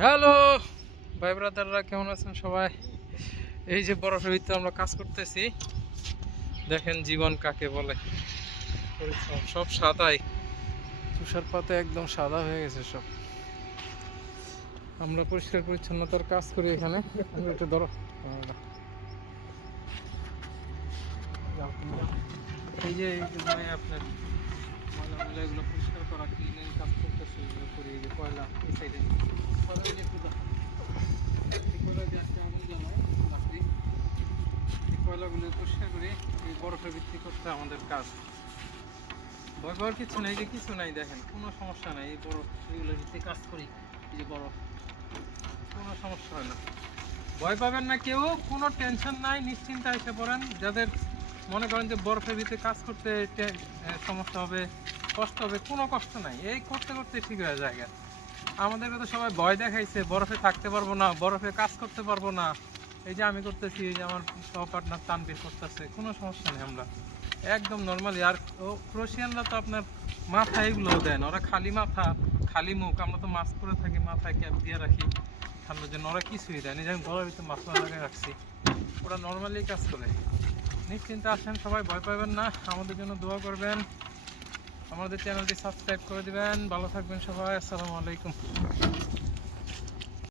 Hello ভাই ব্রাদাররা, কেমন আছেন সবাই? এই যে বরফের ভিতরে আমরা কাজ করতেছি। দেখেন জীবন কাকে বলে। সব সাদাই। তুষারপাতে একদম সাদা হয়ে গেছে সব। আমরা পরিষ্কার পরিচ্ছন্নতার কাজ করি এখানে। একটু ধরো। এই যে আপনার এগুলো পরিষ্কার করা ক্লিনিং কাজ করতেছে, এগুলো করি। কয়লাগুলো পরিষ্কার করে এই বরফে ভিত্তি করতে আমাদের কাজ। ভয় পাওয়ার কিছু যে কিছু দেখেন, কোনো সমস্যা নাই, এই বরফ, এগুলোর কাজ করি, এই যে বরফ। কোনো সমস্যা হয় না। ভয় পাবেন না কেউ, কোনো টেনশন নাই, নিশ্চিন্তে এসে পড়েন। যাদের মনে করেন যে বরফের ভিতরে কাজ করতে সমস্যা হবে, কষ্ট হবে, কোনো কষ্ট নাই। এই করতে করতে ঠিক হয়ে যায়। আমাদেরকে তো সবাই ভয় দেখাইছে, বরফে থাকতে পারব না, বরফে কাজ করতে পারব না। এই যে আমি করতেছি, এই যে আমার সহপার্টনার তানবির করতেছে, কোনো সমস্যা নেই আমরা। একদম নর্মালি আর ক্রোশিয়ানরা তো আপনার মাথা এগুলো দেন ওরা খালি মাথা, খালি মুখ। আমরা তো মাস্ক পরে থাকি, মাথায় ক্যাপ দিয়ে রাখি ঠান্ডার জন্য, ওরা কিছুই দেয় না। যেমন গলার ভিতরে মাথা লাগিয়ে রাখছি, ওরা নর্মালি কাজ করে। নিশ্চিন্তে আসেন, সবাই ভয় পাবেন না, আমাদের জন্য দোয়া করবেন। আমাদের চ্যানেলটি সাবস্ক্রাইব করে দিবেন। ভালো থাকবেন সবাই। আসসালামু আলাইকুম।